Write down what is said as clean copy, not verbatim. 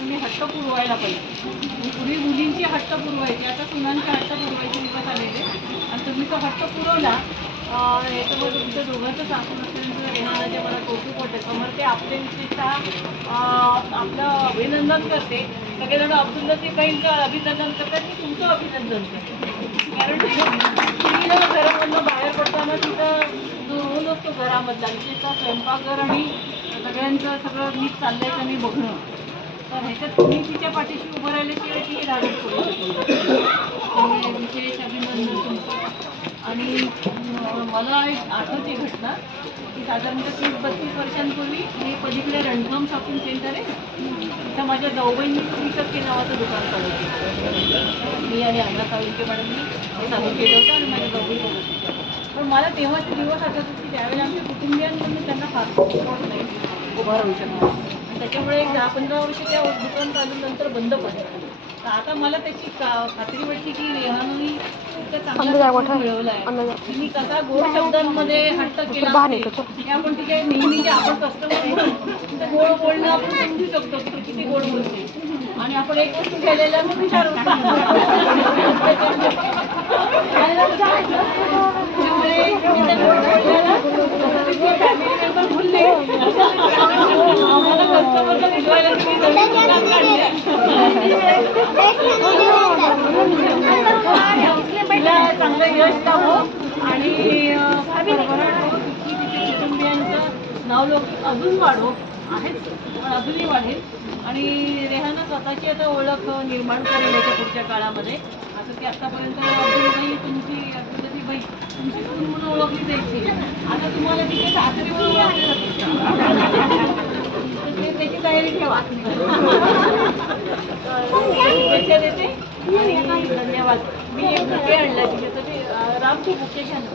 तुम्ही हट्ट पुरवायला पाहिजे. पूर्वी मुलींची हट्ट पुरवायची, आता सुनांचा हट्ट पुरवायचे दिवस आलेले आणि तुम्ही तो हट्ट पुरवला. याच्यामुळे तुमच्या दोघांचं सासू नसल्यानंतर रेहानाचे मला कौतुक वाटतं. समोर ते आपले विशेषतः आपलं अभिनंदन करते. सगळेजण अब्दुल्लाजीबाईंचं अभिनंदन करतात, मी तुमचं अभिनंदन करते. कारण तिला घरामधनं बाहेर पडताना तिथं जो रोल असतो घरामधला, विशेषतः स्वयंपाकघर आणि सगळ्यांचं सगळं नीट चाललंय का मी बघणं, तर ह्याच्यात तुम्ही तिच्या पाठीशी उभं राहिल्याशिवाय ती धाडस करू शकते. विशेष अभिनंदन तुमचं. आणि मला एक आठवते घटना की साधारणतः 30-32 वर्षांपूर्वी मी पलीकडे रणथम शॉपिंग सेंटर आहे, तिथं माझ्या जाऊबाईंनी त्रिशक्ती नावाचं दुकान चालवलं. मी आणि अण्णा साळुंखे मॅडमनी हे चालू केलं होतं आणि माझ्या जाऊबाई बघत होत्या. पण मला तेव्हाचे दिवस आठवतात की त्यावेळेला आमच्या कुटुंबियांमधून त्यांना फार सपोर्ट नाही उभा राहू शकतो आणि त्याच्यामुळे 10-15 वर्ष त्या दुकान चालून नंतर बंद पडलं. तर आता मला त्याची खात्री वाटते की रेहाननी इतकं चांगला मिळवला आहे. तिने कसा गोड शब्दांमध्ये हट्ट केला की आपण तिच्या नेहमीचे आपण कस्टमर आहे, गोड बोलणं आपण समजू शकतो की किती गोड बोलते. आणि आपण एक वस्तू गेलेल्या मग विचारू बोलले आम्हाला कस्टमरला भिजवायला चांगलं यश द्यावं आणि कुटुंबियांचं नावलौकिक अजून वाढो आहेच पण अजूनही वाढेल. आणि रेहाना स्वतःची आता ओळख निर्माण करेल याच्या पुढच्या काळामध्ये. असं की आतापर्यंत अब्दुल्लाबाई अब्दुल्लाजीबाई तुमची सून म्हणून ओळखली जायची, आता तुम्हाला तिथे सासरी म्हणून ओळखली जाते. त्याची तयारी ठेवा. शुभेच्छा देते आणि धन्यवाद. मी एक बुके आणला तिच्यासाठी. राम, खूप बुके घ्या ना.